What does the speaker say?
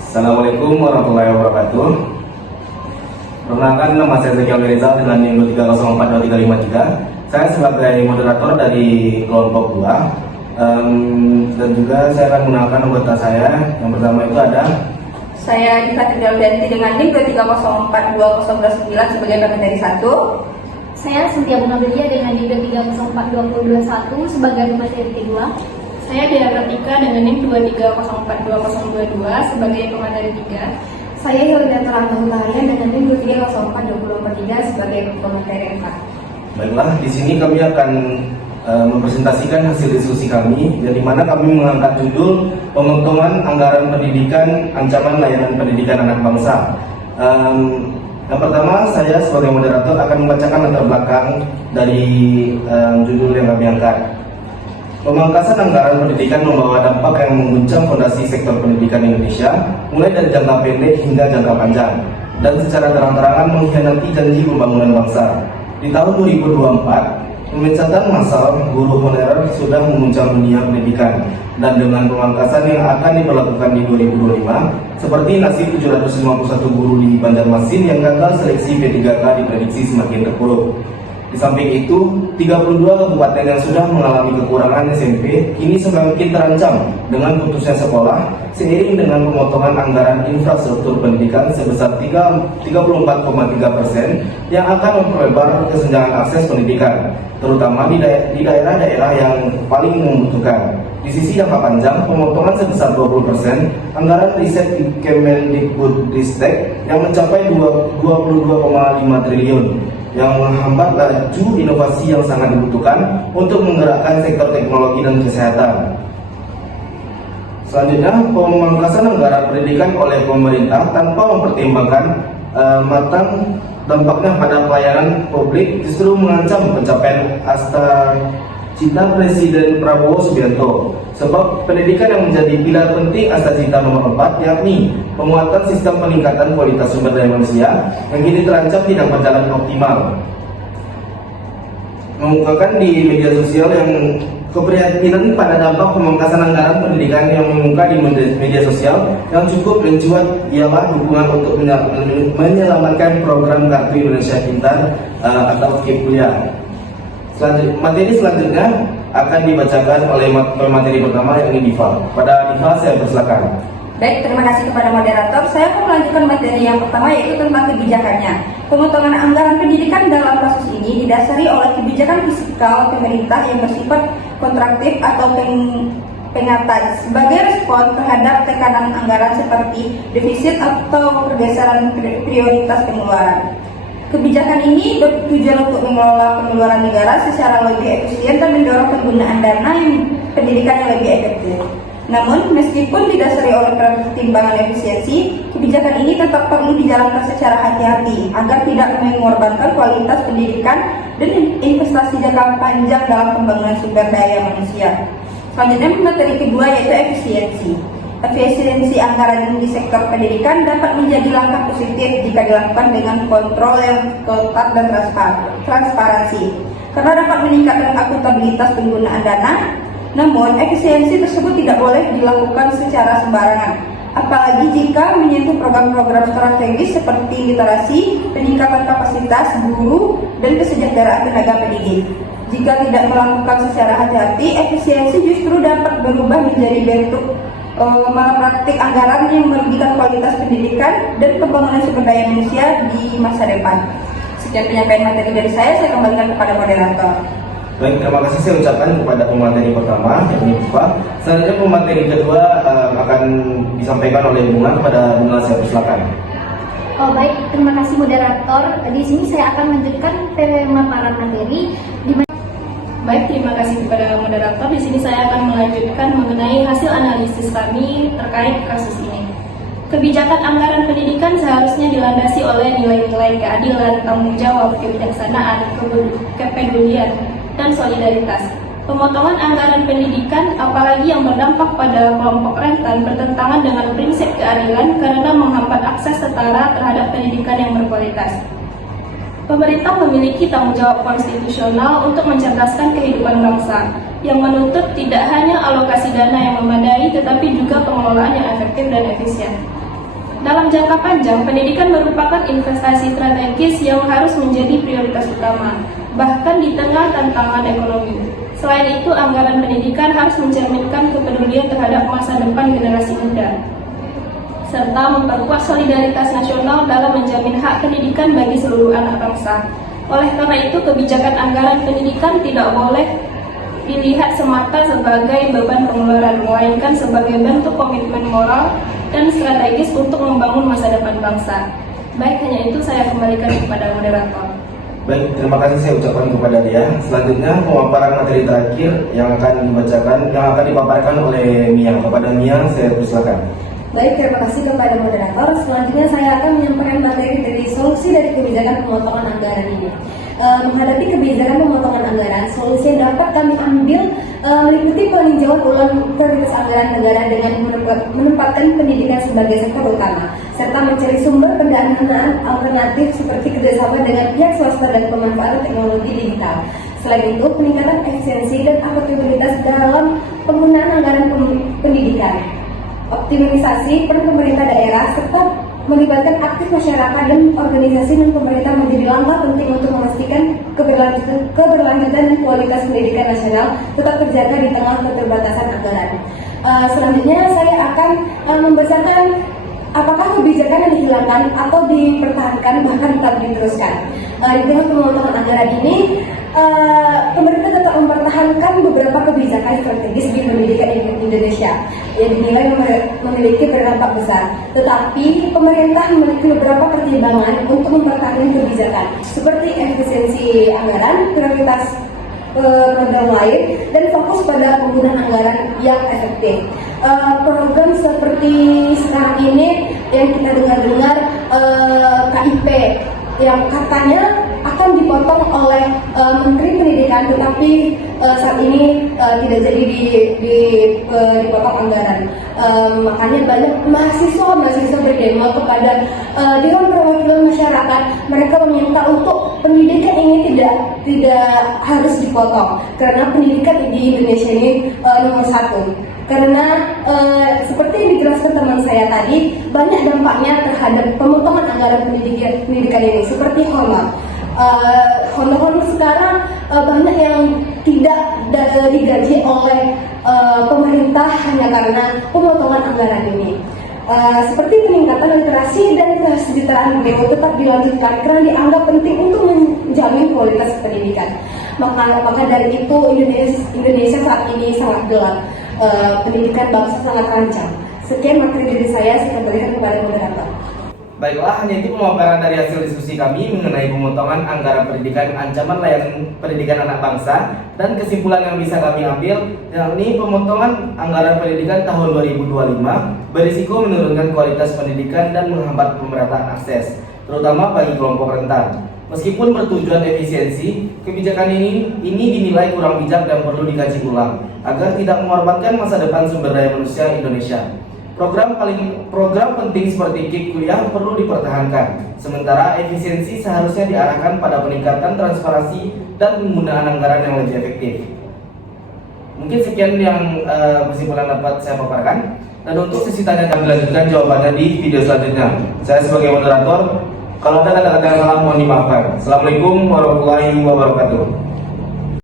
Assalamualaikum warahmatullahi wabarakatuh. Perkenalkan, nama saya Zaki Rizal dengan NIM 2304253. Saya sebagai moderator dari kelompok 2, dan juga saya akan menggunakan anggota saya. Yang pertama itu ada saya Dita Trigalvianti dengan NIM 2304209 sebagai pemateri 1. Saya Cynthia Bungabelia dengan NIM 2304221 sebagai pemateri kedua. Saya Dea Pratika dengan NIM 2304222 sebagai pemateri 3. Saya Hilda Terangga dengan NIM 2304243 sebagai pemateri 4. Baiklah, di sini kami akan mempresentasikan hasil diskusi kami, yang dimana kami mengangkat judul pemotongan anggaran pendidikan, ancaman layanan pendidikan anak bangsa. Yang pertama, saya sebagai moderator akan membacakan latar belakang dari judul yang kami angkat. Pemangkasan anggaran pendidikan membawa dampak yang mengguncang fondasi sektor pendidikan Indonesia, mulai dari jangka pendek hingga jangka panjang, dan secara terang-terangan mengkhianati janji pembangunan bangsa. Di tahun 2024, pemecatan massal guru honorer sudah memuncak dunia pendidikan, dan dengan pemangkasan yang akan diberlakukan di 2025, seperti nasib 751 guru di Banjarmasin yang gagal seleksi P3K diprediksi semakin terpuruk. Di samping itu, 32 kabupaten yang sudah mengalami kekurangan SMP kini semakin terancam dengan putusnya sekolah, seiring dengan pemotongan anggaran infrastruktur pendidikan sebesar 34,3% yang akan memperlebar kesenjangan akses pendidikan, terutama di daerah-daerah yang paling membutuhkan. Di sisi jangka panjang, pemotongan sebesar 20% anggaran riset di Kemendikbudristek yang mencapai 22,5 triliun yang menghambat laju inovasi yang sangat dibutuhkan untuk menggerakkan sektor teknologi dan kesehatan. Selanjutnya, pemangkasan anggaran pendidikan oleh pemerintah tanpa mempertimbangkan matang dampaknya pada pelayanan publik justru mengancam pencapaian cita Presiden Prabowo Subianto. Sebab pendidikan yang menjadi pilar penting cita nomor 4, yakni penguatan sistem peningkatan kualitas sumber daya manusia yang kini terancam tidak berjalan optimal. Mengukakan di media sosial yang keprihatinan pada dampak pemangkasan anggaran pendidikan yang mengemuka di media sosial yang cukup mencuat ialah dukungan untuk menyelamatkan program Kartu Indonesia Pintar atau KIP Kuliah. Materi selanjutnya akan dibacakan oleh pemateri pertama, yakni Diva. Pada Diva, saya persilakan. Baik, terima kasih kepada moderator. Saya akan melanjutkan materi yang pertama, yaitu tentang kebijakannya. Pemotongan anggaran pendidikan dalam kasus ini didasari oleh kebijakan fiskal pemerintah yang bersifat kontraktif atau pengatas sebagai respon terhadap tekanan anggaran seperti defisit atau pergeseran prioritas pengeluaran. Kebijakan ini bertujuan untuk mengelola pengeluaran negara secara lebih efisien dan mendorong penggunaan dana yang pendidikan yang lebih efektif. Namun, meskipun didasari oleh pertimbangan efisiensi, kebijakan ini tetap perlu dijalankan secara hati-hati agar tidak mengorbankan kualitas pendidikan dan investasi jangka panjang dalam pembangunan sumber daya manusia. Selanjutnya, materi kedua yaitu efisiensi. Efisiensi anggaran di sektor pendidikan dapat menjadi langkah positif jika dilakukan dengan kontrol yang ketat dan transparansi, karena dapat meningkatkan akuntabilitas penggunaan dana. Namun, efisiensi tersebut tidak boleh dilakukan secara sembarangan, apalagi jika menyentuh program-program strategis seperti literasi, peningkatan kapasitas guru, dan kesejahteraan tenaga pendidik. Jika tidak melakukan secara hati-hati, efisiensi justru dapat berubah menjadi bentuk malapraktik anggaran yang merugikan kualitas pendidikan dan pembangunan sumber daya manusia di masa depan. Sekian penyampaian materi dari saya kembalikan kepada moderator. Baik, terima kasih saya ucapkan kepada pemateri pertama, yakni Diva. Selanjutnya pemateri kedua akan disampaikan oleh Bunga. Kepada Bunga, saya persilakan. Oh baik, terima kasih moderator. Di sini saya akan melanjutkan pemaparan materi. Baik, terima kasih kepada moderator. Di sini saya akan melanjutkan mengenai hasil analisis kami terkait kasus ini. Kebijakan anggaran pendidikan seharusnya dilandasi oleh nilai-nilai keadilan, tanggung jawab, kebijaksanaan, kepedulian, dan solidaritas. Pemotongan anggaran pendidikan, apalagi yang berdampak pada kelompok rentan, bertentangan dengan prinsip keadilan karena menghambat akses setara terhadap pendidikan yang berkualitas. Pemerintah memiliki tanggung jawab konstitusional untuk mencerdaskan kehidupan bangsa, yang menuntut tidak hanya alokasi dana yang memadai, tetapi juga pengelolaan yang efektif. efektif dan efisien. Dalam jangka panjang, pendidikan merupakan investasi strategis yang harus menjadi prioritas utama, bahkan di tengah tantangan ekonomi. Selain itu, anggaran pendidikan harus mencerminkan kepedulian terhadap masa depan generasi muda, serta memperkuat solidaritas nasional dalam menjamin hak pendidikan bagi seluruh anak bangsa. Oleh karena itu, kebijakan anggaran pendidikan tidak boleh dilihat semata sebagai beban pengeluaran, melainkan sebagai bentuk komitmen moral dan strategis untuk membangun masa depan bangsa. Baik, hanya itu saya kembalikan kepada moderator. Baik, terima kasih saya ucapkan kepada dia. Selanjutnya pemaparan materi terakhir yang akan dipaparkan oleh Mia. Kepada Mia, saya persilakan. Baik, terima kasih kepada moderator. Selanjutnya saya akan menyampaikan materi dari solusi dari kebijakan pemotongan anggaran ini. Menghadapi kebijakan pemotongan anggaran, solusi yang dapat kami ambil meliputi peninjauan ulang prioritas anggaran negara dengan menempatkan pendidikan sebagai sektor utama, serta mencari sumber pendanaan alternatif seperti kerjasama dengan pihak swasta dan pemanfaatan teknologi digital. Selain itu, peningkatan efisiensi dan akuntabilitas dalam penggunaan anggaran pendidikan, optimalisasi peran pemerintah daerah, serta melibatkan aktif masyarakat dan organisasi dan pemerintah menjadi langkah penting untuk memastikan keberlanjutan dan kualitas pendidikan nasional tetap terjaga di tengah keterbatasan anggaran. Selanjutnya saya akan membacakan apakah kebijakan yang dihilangkan atau dipertahankan bahkan tetap diteruskan. Di tengah pemotongan anggaran ini, pemerintah tetap mempertahankan beberapa kebijakan strategis di pendidikan Indonesia yang dinilai memiliki berdampak besar. Tetapi pemerintah memiliki beberapa pertimbangan untuk mempertahankan kebijakan seperti efisiensi anggaran, prioritas program lain, dan fokus pada penggunaan anggaran yang efektif. Program seperti sekarang ini yang kita dengar-dengar KIP yang katanya akan dipotong oleh Menteri Pendidikan, tetapi saat ini tidak jadi dipotong anggaran. Makanya banyak mahasiswa berdemo kepada Dewan Perwakilan Masyarakat. Mereka meminta untuk pendidikan ini tidak harus dipotong karena pendidikan di Indonesia ini nomor satu. Karena seperti yang dijelaskan teman saya tadi, banyak dampaknya terhadap pemotongan anggaran pendidikan ini, seperti honor. Honor sekarang banyak yang tidak digaji oleh pemerintah hanya karena pemotongan anggaran ini. Seperti peningkatan literasi dan kesejahteraan guru tetap dilanjutkan karena dianggap penting untuk menjamin kualitas pendidikan. Maka dari itu Indonesia saat ini sangat gelap. Pendidikan bangsa sangat rancang. Sekian materi dari saya kembalikan kepada moderator. Baiklah, hanya itu pemaparan dari hasil diskusi kami mengenai pemotongan anggaran pendidikan, ancaman layanan pendidikan anak bangsa, dan kesimpulan yang bisa kami ambil, yakni pemotongan anggaran pendidikan tahun 2025 berisiko menurunkan kualitas pendidikan dan menghambat pemerataan akses, terutama bagi kelompok rentan. Meskipun bertujuan efisiensi, kebijakan ini dinilai kurang bijak dan perlu dikaji ulang agar tidak mengorbankan masa depan sumber daya manusia Indonesia. Program penting seperti KIK kuliah perlu dipertahankan, sementara efisiensi seharusnya diarahkan pada peningkatan transparansi dan penggunaan anggaran yang lebih efektif. Mungkin sekian yang kesimpulan dapat saya paparkan, dan untuk sesi tanya kami lanjutkan jawabannya di video selanjutnya. Saya sebagai moderator, kalau ada kata-kata yang salah mohon dimaafkan. Assalamualaikum warahmatullahi wabarakatuh.